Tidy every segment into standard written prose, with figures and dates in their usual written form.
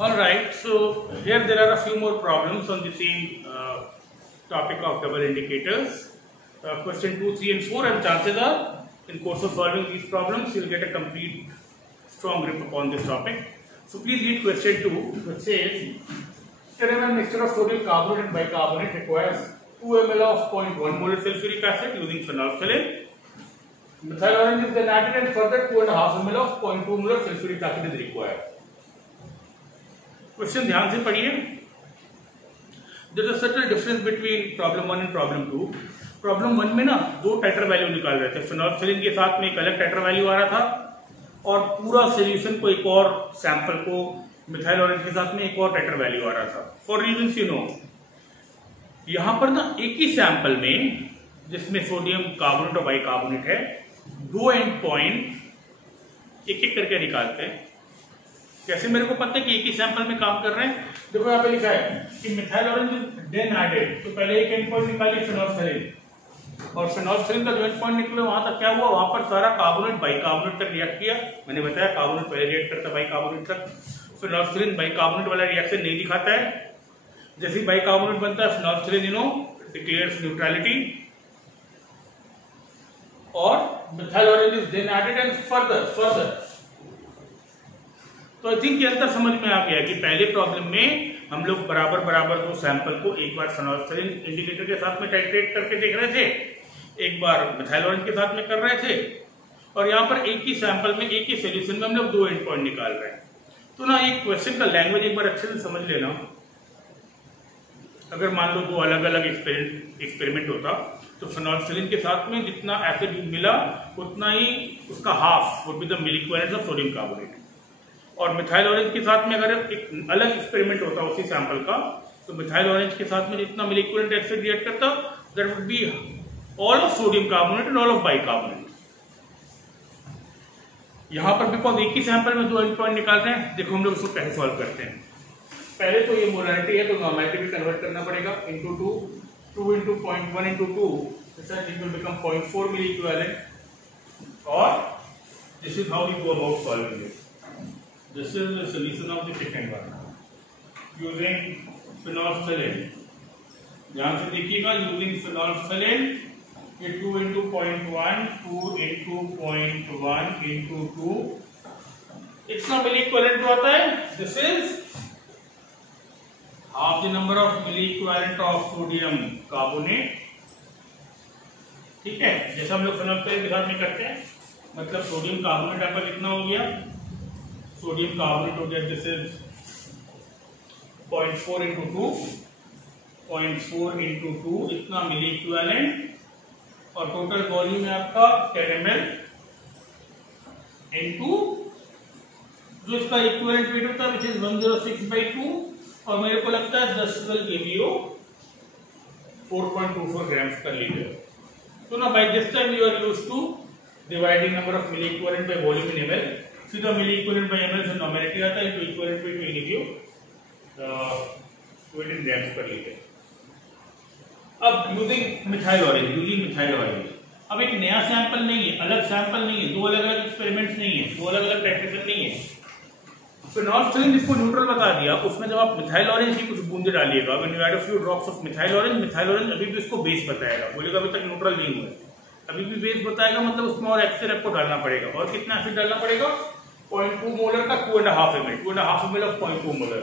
All right, so here there are a few more problems on the same topic of double indicators. Question 2, 3 and 4, and chances are in course of solving these problems you will get a complete strong grip upon this topic. So please read question 2, which says a mixture of sodium carbonate and bicarbonate requires 2 ml of 0.1 molar sulfuric acid using phenolphthalein. Methyl orange is then added and further 2.5 ml of 0.2 molar sulfuric acid is required. Question ध्यान से पढ़िए. There is a subtle difference between problem 1 and problem 2. Problem 1 में ना दो टाइटर value निकाल रहे थे. Phenolphthalein के साथ में एक अलग टाइटर वैल्यू आ रहा था और पूरा सॉल्यूशन को एक और सैंपल को मिथाइल ऑरेंज के साथ में एक और टाइटर वैल्यू आ रहा था. फॉर रीजंस यू नो, यहां पर ना एक ही सैंपल में जिसमें सोडियम कार्बोनेट और बाइकार्बोनेट है, दो एंड पॉइंट एक एक करके निकालते हैं. कैसे मेरे को पता है कि एक ही सैंपल में काम कर रहे हैं? देखो यहाँ पे लिखा है कि methyl orange is then added, तो पहले एक एंड पॉइंट निकालिए फिनोल्फथलीन, और फिनोल्फथलीन का जो एंड पॉइंट निकले वहां तक क्या हुआ, वहां पर सारा कार्बोनेट बाइकार्बोनेट तक रिएक्ट किया. मैंने बताया कार्बोनेट पहले रिएक्ट करता है बाइकार्बोनेट तक. फिनोल्फथलीन बाइकार्बोनेट वाला रिएक्शन नहीं दिखाता है. जैसे ही बाइकार्बोनेट बनता है फिनोल्फथलीन डिक्लेयर्स न्यूट्रलिटी, और methyl orange is then added and further. तो आई थिंक ये अंतर समझ में आ गया कि पहले प्रॉब्लम में हम लोग बराबर दो सैंपल को एक बार फिनोल्फथलीन इंडिकेटर के साथ में टाइट्रेट करके देख रहे थे, एक बार मिथाइल ऑरेंज के साथ में कर रहे थे, और यहाँ पर एक ही सैंपल में एक ही सोल्यूशन में हम लोग दो एंड पॉइंट निकाल रहे हैं. तो ना एक क्वेश्चन का लैंग्वेज एक बार अच्छे से समझ लेना. अगर मान लो दो अलग अलग एक्सपेरिमेंट होता तो फिनोल्फथलीन के साथ में जितना एसिड मिला उतना ही उसका half would be the milk equivalent of sodium carbonate, और मिथाइल ऑरेंज के साथ में अगर एक अलग एक्सपेरिमेंट होता उसी सैंपल का, तो मिथाइल ऑरेंज के साथ में जितना मिल्क इक्विवेलेंट एसिड रिएक्ट करता that would be all of sodium carbonate and all of bicarbonate. यहां पर बिकॉज एक ही सैंपल में दो एंड पॉइंट निकाल रहे हैं. देखो हम लोग उसको कैसे सॉल्व करते हैं. पहले तो ये मोलरिटी है तो नॉर्मेलिटी में कन्वर्ट करना पड़ेगा into 2 into 0.1 into 2, it will become 0.4 milli equivalent, or this is how we go about solving this. This is the solution of the second one using phenolphthalein. ध्यान से देखिएगा, using phenolphthalein ये 2 into 0.1, 2 into 0.1 into 2 इतना मिली equivalent आता है. This is half the number of milli equivalent of sodium carbonate. ठीक है, जैसा हम लोग फिनोल्फथलीन के साथ में करते हैं. मतलब सोडियम कार्बोनेट आपका कितना हो गया, सोडियम कार्बोनेट हो गया दिस इज 0.4 into 2, 0.4 into 2 इतना मिली इक्विवेलेंट, और टोटल वॉल्यूम है आपका 10 ml इनटू जो इसका इक्विवेलेंट वेट होता है विच इज 106/2, और मेरे को लगता है 10 will give you 4.24 grams per liter. So now by this time you are used to dividing number of milli equivalent by volume in ml. See the milli equivalent by ml से normality आता है, तो equivalent weight will give you 20 grams per liter. अब using methyl orange, अब एक नया sample नहीं है, अलग सैंपल नहीं है, दो अलग अलग एक्सपेरिमेंट्स नहीं है, दो अलग अलग टाइट्रेशन नहीं है. फिनोल्फथलीन जिसको न्यूट्रल बता दिया, उसमें जब आप मिथाइल ऑरेंज की कुछ बूंदे डालिएगा, when you add a few drops of methyl orange अभी भी उसको बेस बताएगा, बोलेगा अभी तक न्यूट्रल नहीं हुआ है, अभी भी बेस बताएगा, मतलब उसमें और एक्स्ट्रा आपको डालना पड़ेगा. और कितना एसिड डालना पड़ेगा, 0.2 मोलर का 2.5 ml of 0.2 molar.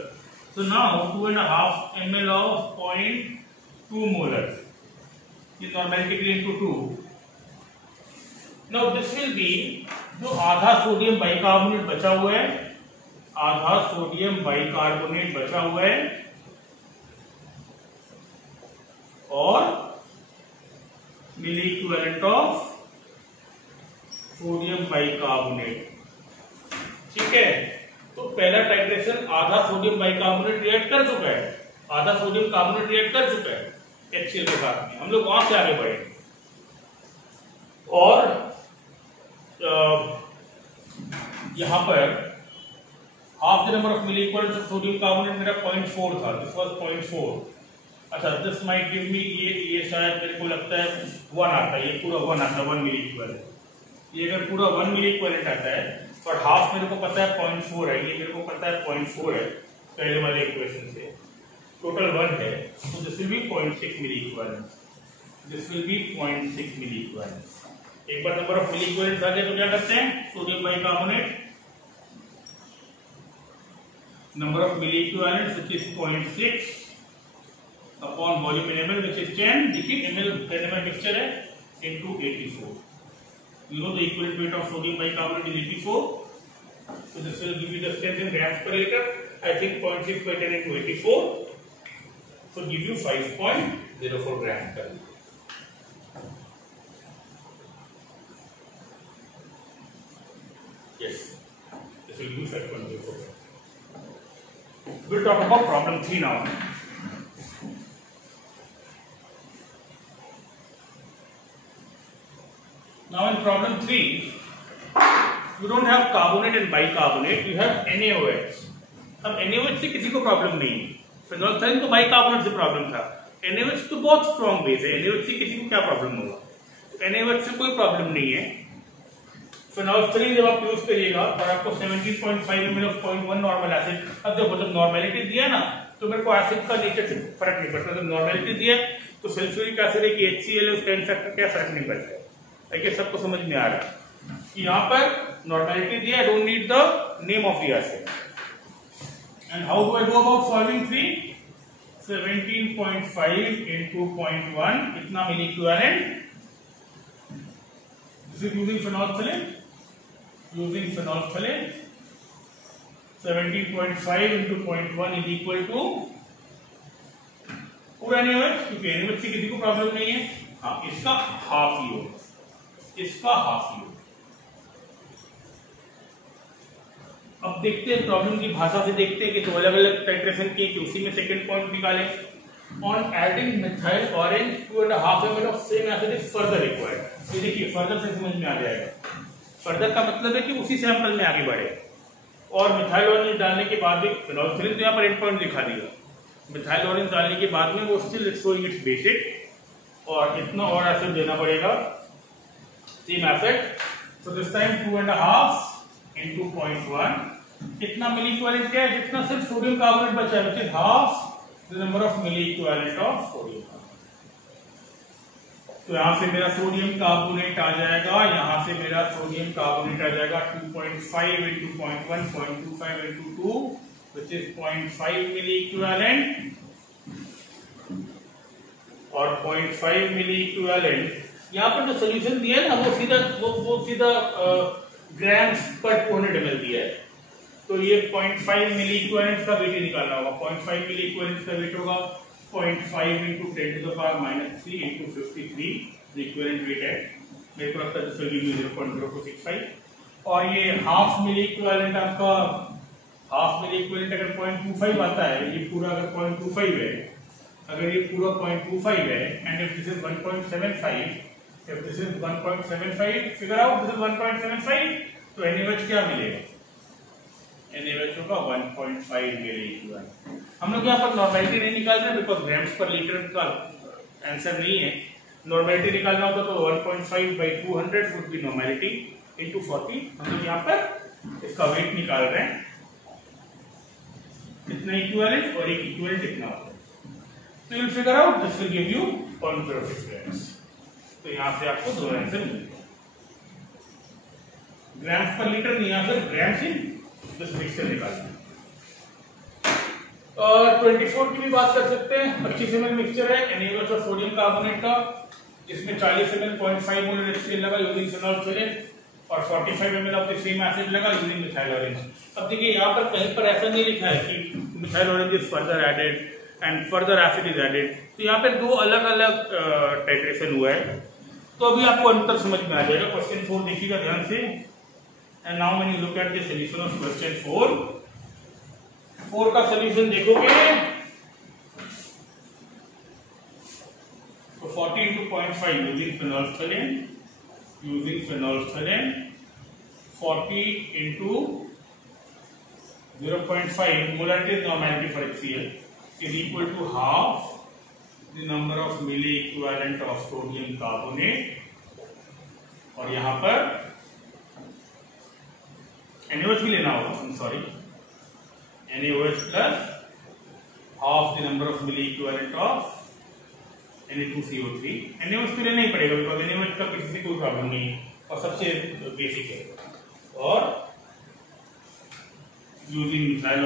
So now 2.5 ml of 0.2 molar ये नॉर्मेलिटी के लिए into 2. Now this will B जो आधा सोडियम बाइकार्बोनेट बचा हुआ है, आधा सोडियम बाइकार्बोनेट बचा हुआ है, और मिली इक्विवेलेंट ऑफ सोडियम बाइकार्बोनेट. ठीक है, तो पहला टाइट्रेशन आधा सोडियम बाइकार्बोनेट रिएक्ट कर चुका है, आधा सोडियम कार्बोनेट रिएक्ट कर चुका है HCl के साथ में. हम लोग वहां से आगे बढ़े, और यहां पर half the number of milli equivalent of sodium carbonate मेरा 0.4 था, दिस वाज 0.4. अच्छा, दिस माइट गिव मी ये शायद मेरे को लगता है 1 आता है, ये पूरा 1 आता है, 1 मिली इक्विवेलेंट. ये अगर पूरा 1 मिली इक्विवेलेंट आता है और हाफ मेरे को पता है 0.4 है, ये मेरे को पता है 0.4 है, पहले वाले इक्वेशन से, टोटल 1 है, तो this will be 0.6 milli equivalent, this will be 0.6 milli equivalent. एक बार नंबर ऑफ मिली इक्विवेलेंट आ गए तो क्या करते हैं, sodium bicarbonate number of milli equivalents which is 0.6 upon volume enable which is 10, देखिए ml mixture है into 84, you know the equivalent weight of sodium bicarbonate is 84, so this will give you the strength in grams per liter. I think 0.6 by 10 into 84, so give you 5.04 grams per liter. Yes, this will give you 5.04 grams. We'll talk about problem 3 now. Now in problem 3, you don't have carbonate and bicarbonate, you have NaOH. अब NaOH से किसी को problem नहीं है, phenolphthalein तो bicarbonate से problem था, NaOH तो बहुत स्ट्रॉन्ग बेस है, NaOH से किसी को क्या प्रॉब्लम होगा, NaOH से कोई प्रॉब्लम नहीं है। फिनोल्फथालीन जब आप यूज करिएगा और आपको 17.5 ml ऑफ 0.1 नॉर्मल एसिड, अब देखो जब नॉर्मेलिटी दिया ना तो मेरे को एसिड का नेचर से फर्क नहीं पड़ता, जब नॉर्मेलिटी दिया तो सल्फ्यूरिक एसिड है कि HCl उसका इफेक्ट क्या फर्क नहीं पड़ता है, सबको समझ में आ रहा है कि यहाँ पर नॉर्मेलिटी दिया, don't need the name of the acid. And how do I go about solving 3, 17.5 into 0.1 कितना मिली equivalent, this is using phenolphthalein, using phenolphthalein, 17.5 into 0.1 is equal to पूरा NaOH, क्योंकि NaOH से किसी को प्रॉब्लम नहीं है, हाँ इसका हाफ ही होगा, इसका हाफ ही होगा। अब देखते हैं प्रॉब्लम की भाषा से, देखते हैं कि दो अलग अलग टाइट्रेशन किए कि उसी में सेकंड पॉइंट निकालें। On adding methyl orange 2.5 ml of same acid is further required, ये देखिए फर्दर से समझ में आ जाएगा, फर्दर का मतलब है कि उसी सैंपल में आगे बढ़े, और मिथाइल ऑरेंज डालने के बाद भी फिनोल्फथालीन तो यहाँ पर एंड पॉइंट दिखा दिया, मिथाइल ऑरेंज डालने के बाद में वो स्टिल शोइंग इट्स बेसिक, और इतना और एसिड देना पड़ेगा same acid, so this time 2.5 into 0.1 कितना मिली इक्विवेलेंट क्या है, जितना सिर्फ सोडियम कार्बोनेट बचा है, which is half the number of milli equivalent of sodium carbonate। तो यहाँ से मेरा सोडियम कार्बोनेट आ जाएगा, यहाँ से मेरा सोडियम कार्बोनेट आ जाएगा 2.5 into 0.1, 0.25 into 2 which is 0.5 milli equivalent, और 0.5 मिली इक्विवेलेंट यहाँ पर जो सोल्यूशन दिया है ना वो सीधा ग्राम्स पर 200 ml दिया है, तो ये 0.5 मिली इक्विवेलेंट का वेट निकालना होगा, 0.5 मिली इक्विवेलेंट का वेट होगा 0.5 into 10 to the power minus 3 into 53, the equivalent weight है, मेरे को लगता है this will give you 0.0265, और ये हाफ मिली इक्विवेलेंट आपका, हाफ मिली इक्विवेलेंट अगर 0.25 आता है, ये पूरा अगर 0.25 है, अगर ये पूरा 0.25 है, and if this is 1.75, if this is 1.75, figure out this is 1.75, तो NaOH क्या मिलेगा, NaOH होगा 1.5 मिली इक्विवेलेंट। हम लोग यहाँ पर नॉर्मेलिटी नहीं निकाल रहे बिकॉज ग्राम्स पर लीटर का आंसर नहीं है, नॉर्मेलिटी निकालना होता तो 1.5 by 200 would be normality into 40, हम लोग यहाँ पर इसका वेट निकाल रहे हैं, इतना इक्विवेलेंट और एक इक्विवेलेंट इतना होता है, तो you will figure out, this will give you 0.06 grams, तो यहाँ से आपको दो आंसर मिलेगा, ग्राम्स पर लीटर नहीं, यहाँ पर ग्राम्स इन दिस मिक्सचर निकालना है। और 24 की भी बात कर सकते हैं, 25 ml मिक्सचर है NaOH और सोडियम कार्बोनेट का, इसमें 40 ml 0.5 मोल HCl लगा यूजिंग फिनोल्फथालीन, और 45 ml of the same acid लगा यूजिंग मिथाइल ऑरेंज। अब देखिए यहाँ पर कहीं पर ऐसा नहीं लिखा है कि methyl orange is further added and further acid is added, तो यहाँ पे दो अलग अलग टाइट्रेशन हुआ है, तो अभी आपको अंतर समझ में आ जाएगा। क्वेश्चन 4 देखिएगा ध्यान से, and now when you look at the solution of question 4 का सॉल्यूशन देखोगे तो 40 into 0.5 using phenolphthalein 40 into 0.5 molarity normality for HCl is equal to half the number of milli equivalent of sodium carbonate, और यहां पर NaOH भी लेना होगा, sorry NaOH plus half the number of milli equivalent of Na2CO3। NaOH तो लेना ही पड़ेगा because NaOH का किसी से कोई प्रॉब्लम नहीं है और सबसे बेसिक है। और यूजिंग मिथाइल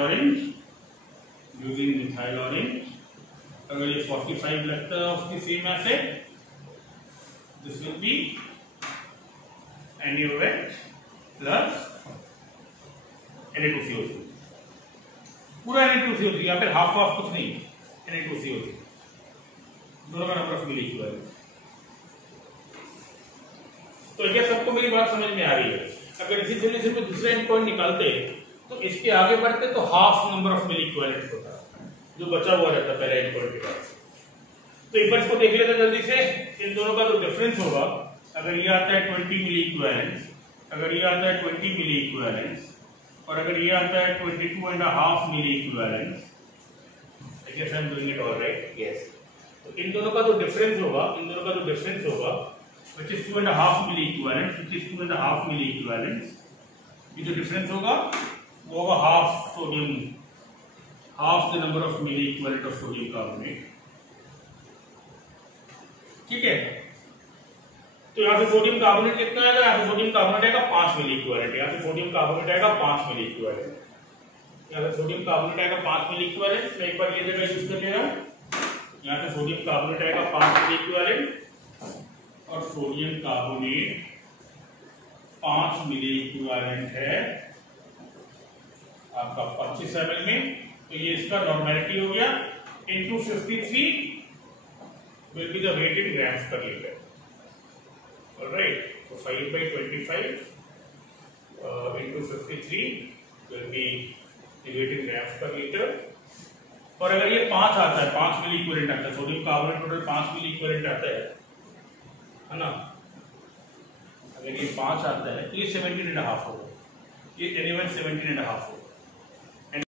ऑरेंज अगर ये 45 लगता है of the same acid, this will B NaOH plus Na2CO3, पूरा Na2CO3, या फिर हाफ ऑफ कुछ नहीं, Na2CO3 दोनों का नंबर ऑफ मिली इक्विवेलेंट। तो क्या सबको मेरी बात समझ में आ रही है? अगर इसी सोल्यूशन में दूसरा एंड पॉइंट निकालते तो इसके आगे बढ़ते तो half number of milli equivalent होता, जो बचा हुआ रहता पहले एंड पॉइंट के बाद। तो एक बार इसको देख लेते जल्दी से। इन दोनों का जो डिफरेंस होगा, अगर ये आता है 20 मिली इक्विवेलेंट, अगर ये आता है 20 मिली इक्विवेलेंट, और अगर ये आता है 22.5 milliequivalent, I guess I am doing it all right, yes. तो इन दोनों का जो डिफरेंस होगा which is 2.5 milli equivalent, ये जो डिफरेंस होगा वो होगा half the number of milli equivalent of sodium carbonate. ठीक है, तो यहाँ से सोडियम कार्बोनेट कितना आएगा? यहाँ से सोडियम कार्बोनेट आएगा 5 मिली इक्विवेलेंट, यहाँ से सोडियम कार्बोनेट आएगा 5 मिली इक्विवेलेंट, यहाँ से सोडियम कार्बोनेट आएगा 5 मिली इक्विवेलेंट। मैं एक बार ये जगह यूज कर ले रहा हूँ, यहाँ से सोडियम कार्बोनेट आएगा 5 मिली इक्विवेलेंट और सोडियम कार्बोनेट 5 मिली इक्विवेलेंट है आपका 25 ml में। तो ये इसका नॉर्मेलिटी हो गया, into 53 will be the weight in grams per litre. All right, तो 5/25 into 53 will be the weight in grams per litre. और अगर ये 5 आता है, 5 मिली इक्विवेलेंट आता है, सोडियम कार्बोनेट टोटल 5 मिली इक्विवेलेंट आता है ना, अगर ये 5 आता है तो ये 17.5 होगा, ये Na1 17.5 होगा।